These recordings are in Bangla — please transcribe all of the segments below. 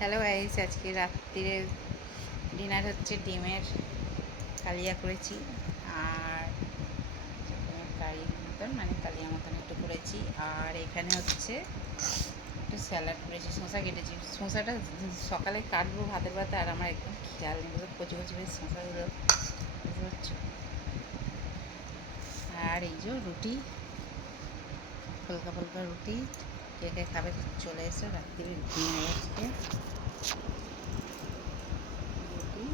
হ্যালো গাইস, আজকে রাত্রিরে ডিনার হচ্ছে ডিমের কালিয়া করেছি আর ডিমের কারির মতন মানে কালিয়া মতন একটু করেছি। আর এখানে হচ্ছে একটু স্যালাড করেছি, শসা কেটেছি। শসাটা সকালে কাটবো ভাতের পাতে, আর আমার একদম খেয়াল নেই, বুঝলো কচি কচি বেশ শসাগুলো, বুঝতে পারছো। আর এই যে রুটি, ফুলকা ফুলকা রুটি, কে কে খাবে চলে এসো। রাত্রিরে ডিনার আজকে রুটি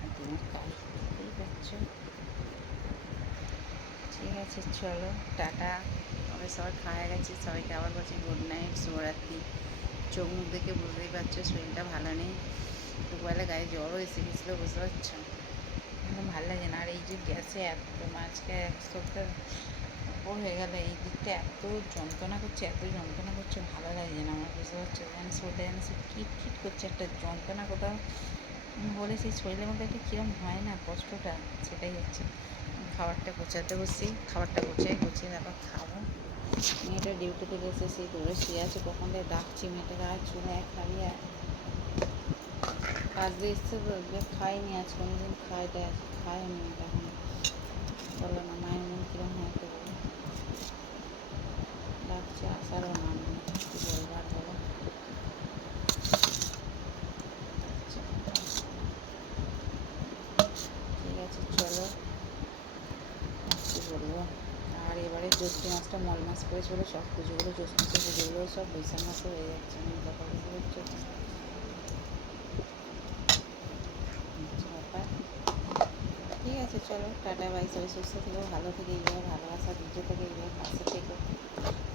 আর ডিমের কারি, বুঝতেই পারছো। ঠিক আছে, চলো টাটা। আমরা সবাই খাওয়া গেছি, সবাইকে আবার বলছি গুড নাইট, শুভরাত্রি। চোখ মুখ দেখে বুঝতেই পারছো শরীরটা ভালো নেই, দুপুরবেলা গায়ে জ্বরও এসে গেছিলো, বুঝতে পারছো। একদম ভালো লাগে না। আর এই যে গ্যাসে এত আজকে এক সপ্তাহ উপর হয়ে গেল, এই দিকটা এত যন্ত্রণা করছে, এত যন্ত্রণা করছে, ভালো লাগে না আমার, বুঝতে পারছো। যেন শরীরটা যেন সে কিট কিট করছে, একটা যন্ত্রণা কোথাও বলে সেই শরীরের মধ্যে একটা কীরকম হয় না কষ্টটা, সেটাই হচ্ছে। খাবারটা গোছাতে বসছি, খাবারটা গুছিয়ে তারপর খাবো। মেয়েটা ডিউটি থেকে এসে সেই দৌড়ে শুয়ে আছে, কখন থেকে ডাকছি মেয়েটাকে, আর চলে এক খাইয়ে কাজ দিয়ে এসছে তো, খাইনি আজ, কোনোদিন খায়নি মেয়েটা এখন। বলো না মায়ের মন কীরকম হয় তো, বলো। ডাকছে, আসারও নাম নেই, কী বলবো আর বলো। ঠিক আছে চলো, কী বলবো। আর এবারে জ্যৈষ্ঠ মাসটা মল মাস পড়েছে বলে সব পুজোগুলো, জ্যৈষ্ঠ মাসের পুজোগুলো সব বৈশাখ মাসে হয়ে যাচ্ছে, আমি কথা বুঝতে পারছো ব্যাপার। ঠিক আছে চলো টাটা বাই, সবাই সুস্থ থেকেও, ভালো থেকে, এইভাবে ভালোবাসা দিতে থেকে, এইভাবে পাশে থেকো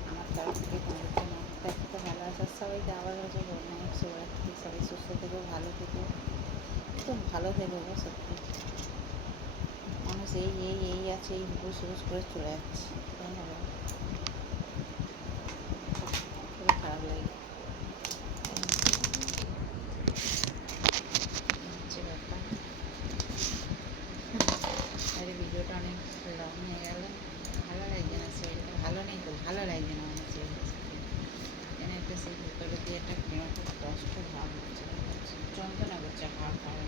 আমার তরফ থেকে তোমাদের জন্য একটা ভালোবাসার। সবাইকে আবার হচ্ছে গুড নাইট, শুভরাত্রি। সবাই সুস্থ থেকো, ভালো থেকো, খুব ভালো থেকো গো, সত্যি। মানুষ এই আছে, এই হুস হুস করে চলে যাচ্ছে, তাই না বলো। খুবই খারাপ লাগে, হচ্ছে ব্যাপার। আরে ভিডিওটা অনেক লং হয়ে গেল, ভালো লাগছে না, শরীরটা ভালো নেই তো, ভালো লাগছে না আমার শরীরটা। যেন একটা সেই ভিতরে দিয়ে একটা কিরকম কষ্ট ভাব হচ্ছে, যন্ত্রণা করছে হাড় হাড়।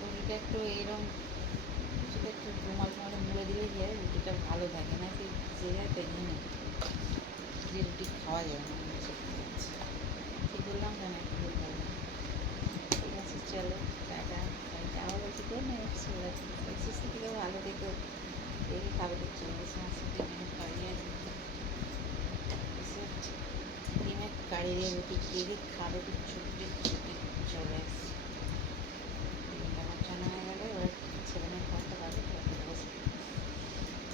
রুটিটা একটু এইরকম কিছুটা একটু রুমাল টুমালে মুড়ে দিলে গিয়ে রুটিটা ভালো থাকে না, সেই ভিজে যায়, তাই জন্য যে রুটি খাওয়া যাবে না, আমি সত্যি বলছি। ঠিক বললাম কেন, একটু ভুল বললাম। ঠিক আছে চলো টাটা, সবাইকে আবার বলছি গুড নাইট, শুভরাত্রি। সুস্থ থেকেও, ভালো থেকো, দেখে খাবে দেখছি এই সমস্ত ডিমের কারি আর ডিমের কারি দিয়ে রুটি কে খাবে, তো ছুটি ছুটি চলে আসছে। ডিমটা মাখানো হয়ে গেলে এবার ছেলে মেয়ে খাওয়াতে পারবে,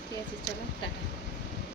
ঠিক আছে চলো টাটা।